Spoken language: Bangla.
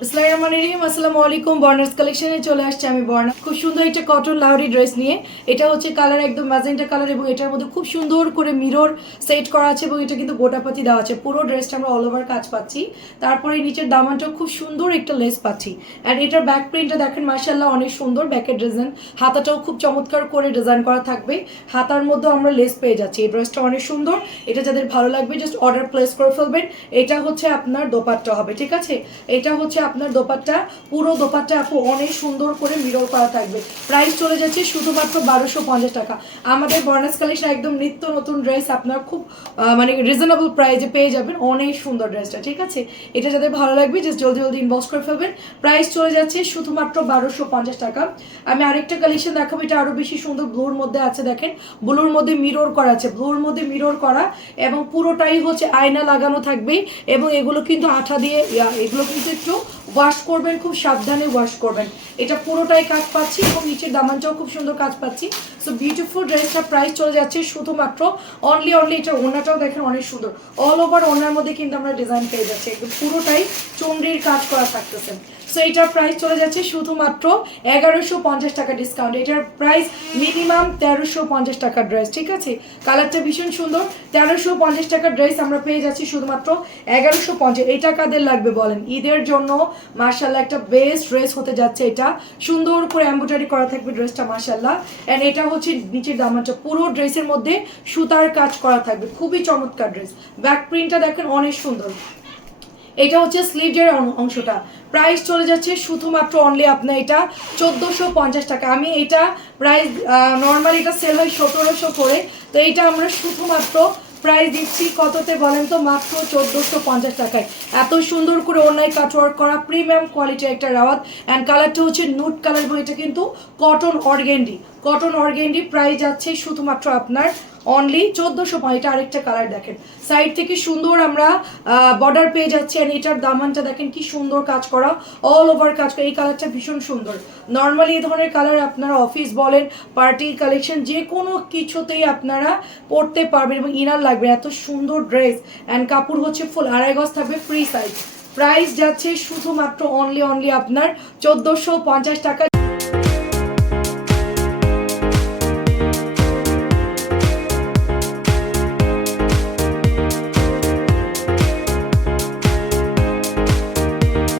বিসমিল্লাহিররহমানিররহিম। আসসালামু আলাইকুম। বর্নার্স কালেকশনে চলে আসছে আমি বর্ণা। খুব সুন্দর একটা কটন লাউরি ড্রেস নিয়ে। এটা হচ্ছে কালার একদম ম্যাজেন্টা কালার এবং এটার মধ্যে খুব সুন্দর করে মিরর সেট করা আছে এবং এটা কিন্তু গোটাপাতি দেওয়া আছে। পুরো ড্রেসটা আমরা অল ওভার কাজ পাচ্ছি। তারপরে নিচের দামানটাও খুব সুন্দর একটা লেস পাচ্ছি। অ্যান্ড এটার ব্যাক প্রিন্টটা দেখেন মাশাআল্লাহ অনেক সুন্দর। ব্যাকের ডিজাইন, হাতাটাও খুব চমৎকার করে ডিজাইন করা থাকবে। হাতার মধ্যে আমরা লেস পেয়ে যাচ্ছি। এই ড্রেসটা অনেক সুন্দর। এটা যাদের ভালো লাগবে জাস্ট অর্ডার প্লেস করে ফেলবেন। এটা হচ্ছে আপনার দোপাট্টা হবে, ঠিক আছে? এটা হচ্ছে আপনার দোপাট্টা। পুরো দোপাট্টা আপু অনেক সুন্দর করে মিরর করা থাকবে। প্রাইস চলে যাচ্ছে শুধুমাত্র 1250 টাকা। আমাদের বর্নার্স কালেকশন একদম নিত্য নতুন ড্রেস আপনার খুব মানে রিজনেবল প্রাইসে পেয়ে যাবেন। অনেক সুন্দর ড্রেসটা, ঠিক আছে? এটা যাদের ভালো লাগবে জাস্ট জলদি জলদি ইনবক্স করে ফেলবেন। প্রাইস চলে যাচ্ছে শুধুমাত্র 1250 টাকা। আমি আরেকটা কালেকশন দেখাবো, এটা আরো বেশি সুন্দর। ব্লুর মধ্যে আছে, দেখেন ব্লুর মধ্যে মিরর করা আছে, ব্লুর মধ্যে মিরর করা এবং পুরোটাই হচ্ছে আয়না লাগানো থাকবে এবং এগুলো কিন্তু আঠা দিয়ে এগুলো কিন্তু একটু ওয়াশ করবেন, খুব সাবধানে ওয়াশ করবেন। এটা পুরোটাই কাজ পাচ্ছি এবং নিচের দামানটাও খুব সুন্দর কাজ পাচ্ছি। সো বিউটিফুল ড্রেসটা প্রাইস চলে যাচ্ছে শুধুমাত্র অনলি এটা ওনাটাও দেখেন অনেক সুন্দর। অল ওভার ওনার মধ্যে কিন্তু আমরা ডিজাইন পেয়ে যাচ্ছি, একদম পুরোটাই চন্ডির কাজ করা থাকতেছে। সো এটার প্রাইস চলে যাচ্ছে শুধুমাত্র 1150 টাকা ডিসকাউন্ট। এটার প্রাইস মিনিমাম 1350 টাকার ড্রেস, ঠিক আছে? কালারটা ভীষণ সুন্দর। 1350 টাকার ড্রেস আমরা পেয়ে যাচ্ছি শুধুমাত্র 1150। এটা কাদের লাগবে বলেন? ঈদের জন্য মাশাআল্লাহ একটা বেস্ট ড্রেস হতে যাচ্ছে। এটা সুন্দর করে এমব্রয়ডারি করা থাকবে ড্রেসটা মাশাআল্লাহ। এন্ড এটা হচ্ছে নিচের দামানটা, পুরো ড্রেসের মধ্যে সুতার কাজ করা থাকবে, খুবই চমৎকার ড্রেস। ব্যাক প্রিন্টটা দেখেন অনেক সুন্দর। এটা হচ্ছে স্লিভের অংশটা। প্রাইস চলে যাচ্ছে শুধুমাত্র অনলি আপনার এটা 1450 টাকা। আমি এটা প্রাইস নর্মালি এটা সেল হয় 1700 করে, তো এটা আমরা শুধুমাত্র প্রাইস দিচ্ছি কততে বলেন তো? মাত্র 1450 টাকায়। এত সুন্দর করে অন্যায় কাটওয়ার্ক করা প্রিমিয়াম কোয়ালিটির একটা রাওয়াত। অ্যান্ড কালারটা হচ্ছে নুট কালার এবং এটা কিন্তু cotton organdie. Cotton organdie price যাচ্ছে শুধুমাত্র আপনার অনলি 1450। এটা আরেকটা কালার দেখেন, সাইড থেকে সুন্দর আমরা বর্ডার পেয়ে যাচ্ছি। আর এটার দামানটা দেখেন কি সুন্দর কাজ করা, অল ওভার কাজ করা। এই কালারটা ভীষণ সুন্দর। নর্মালি এই ধরনের কালার আপনারা অফিস বলেন, পার্টি কালেকশন যে কোনো কিছুতেই আপনারা পরতে পারবেন এবং ইনার লাগবে। এত সুন্দর ড্রেস অ্যান্ড কাপড় হচ্ছে ফুল 2.5 গজ থাকবে, ফ্রি সাইজ। প্রাইস যাচ্ছে শুধুমাত্র অনলি আপনার 1450 টাকা।